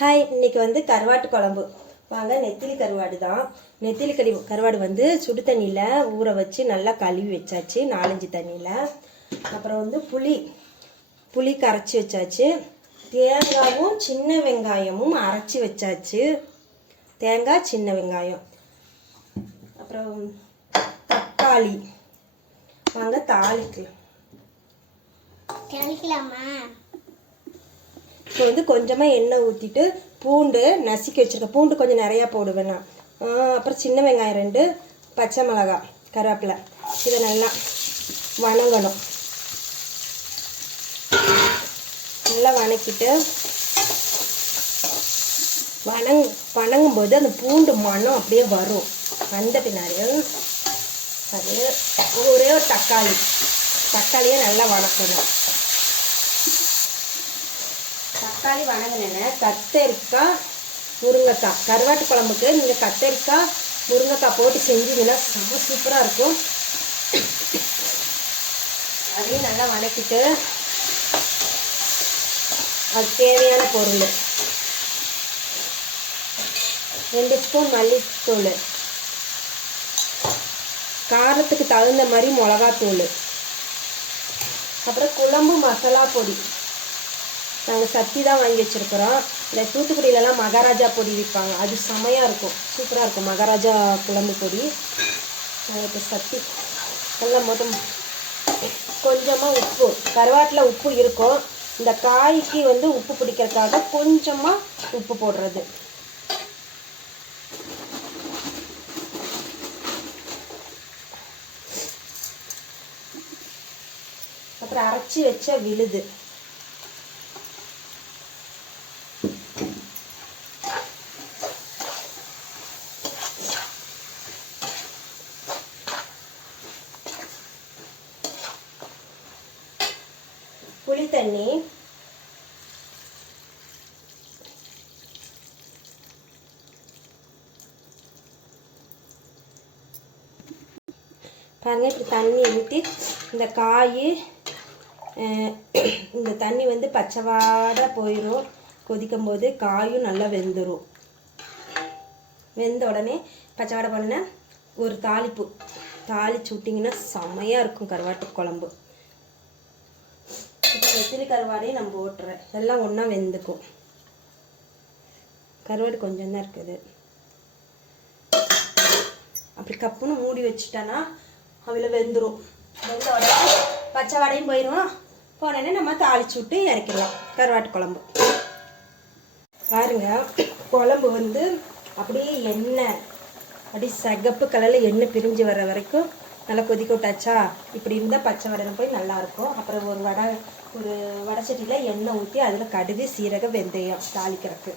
Hi இன்னைக்கு வந்து கருவாட்டு குழம்பு. வாங்க நெத்திலி கருவாடு தான். நெத்திலி கறி கருவாடு வந்து சுடு தண்ணியில் ஊற வச்சு நல்லா கழுவி வச்சாச்சு நாலஞ்சு தண்ணியில். அப்புறம் வந்து புளி புளி கரைச்சி வச்சாச்சு. தேங்காயும் சின்ன வெங்காயமும் அரைச்சி வச்சாச்சு. தேங்காய் சின்ன வெங்காயம். அப்புறம் தக்காளி. வாங்க தாளிக்கலாம். தாளிக்கலாமா? இப்போ வந்து கொஞ்சமாக எண்ணெய் ஊற்றிட்டு பூண்டு நசுக்கி வச்சுருக்கேன். பூண்டு கொஞ்சம் நிறையா போடுவேன் நான். அப்புறம் சின்ன வெங்காயம் ரெண்டு பச்சை மிளகாய் கருவேப்பிலை. இதை நல்லா வணங்கணும். நல்லா வணக்கிட்டு வணங் வணங்கும் போது அந்த பூண்டு மணம் அப்படியே வரும். வந்த பின்னாடி அது ஒரே ஒரு தக்காளி. தக்காளியை நல்லா வணக்கணும். தக்காளி வணங்கினேன் கத்தரிக்காய் முருங்கைக்காய். கருவாட்டு குழம்புக்கு நீங்கள் கத்தரிக்காய் முருங்கைக்காய் போட்டு செஞ்சீங்கன்னா ரொம்ப சூப்பராக இருக்கும். அதையும் நல்லா வணக்கிட்டு அது தேவையான பொருள். ரெண்டு ஸ்பூன் மல்லித்தூள். காரத்துக்கு தகுந்த மாதிரி மிளகாத்தூள். அப்புறம் குழம்பு மசாலா பொடி. நாங்கள் சத்தி தான் வாங்கி வச்சுருக்குறோம். இந்த தூத்துக்குடியிலலாம் மகாராஜா பொடி விற்பாங்க. அது செமையாக இருக்கும். சூப்பராக இருக்கும். மகாராஜா குழம்பு பொடி. இப்போ சத்தி. நல்லா மொத்தம் கொஞ்சமாக உப்பு. கருவாட்டில் உப்பு இருக்கும். இந்த காய்க்கு வந்து உப்பு பிடிக்கிறதுக்காக கொஞ்சமாக உப்பு போடுறது. அப்புறம் அரைச்சி வச்ச விழுது. தண்ணி. பாருங்க இப்படி தண்ணி ஊற்றி இந்த காய் இந்த தண்ணி வந்து பச்சைவாட போயிடும் கொதிக்கும் போது காயும் நல்லா வெந்துடும் வெந்த உடனே பச்சைவாடை பண்ண ஒரு தாளிப்பு. தாளிச்சு விட்டிங்கன்னா செமையாக இருக்கும் கருவாட்டு குழம்பு. இப்போ வெத்திலி கருவாடையும் நம்ம போட்டுறேன் எல்லாம் ஒன்றா வெந்துக்கும் கருவாடு கொஞ்சம் தான் இருக்குது. அப்படி கப்புன்னு மூடி வச்சுட்டேன்னா அதில் வெந்துடும் வெந்த உடனே பச்சை வடையும் போயிடும் போனோடனே நம்ம தாளிச்சு விட்டு இறக்கிடலாம். கருவாட்டு குழம்பு. பாருங்க குழம்பு வந்து அப்படியே எண்ணெய் அப்படியே சகப்பு கலரில் எண்ணெய் பிரிஞ்சு வர வரைக்கும் நல்லா கொதிக்க விட்டாச்சா இப்படி இருந்தால் பச்சை வடை போய் நல்லாயிருக்கும் அப்புறம் ஒரு வடை ஒரு வடை சட்டியில் எண்ணெய் ஊற்றி அதில் கடுகு சீரகம் வெந்தயம் தாளிக்கிறதுக்கு.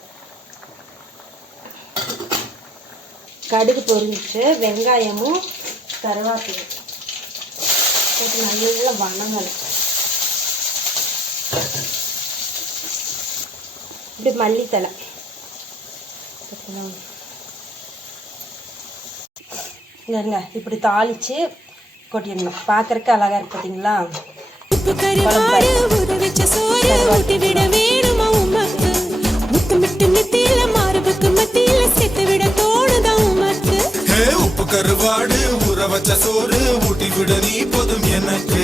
கடுகு பொரிஞ்சிட்டு வெங்காயமும் தருவாக்கு போட்டு நல்லா வணங்கணும். இப்படி மல்லித்தலை இருங்க இப்படி தாளிச்சு கொட்டிடணும். பார்க்கறக்கு அழகா இருக்கு பார்த்தீங்களா உப்பு கருவாடு ஊற வச்ச சோறு ஊட்டி விட நீ போதும் எனக்கு.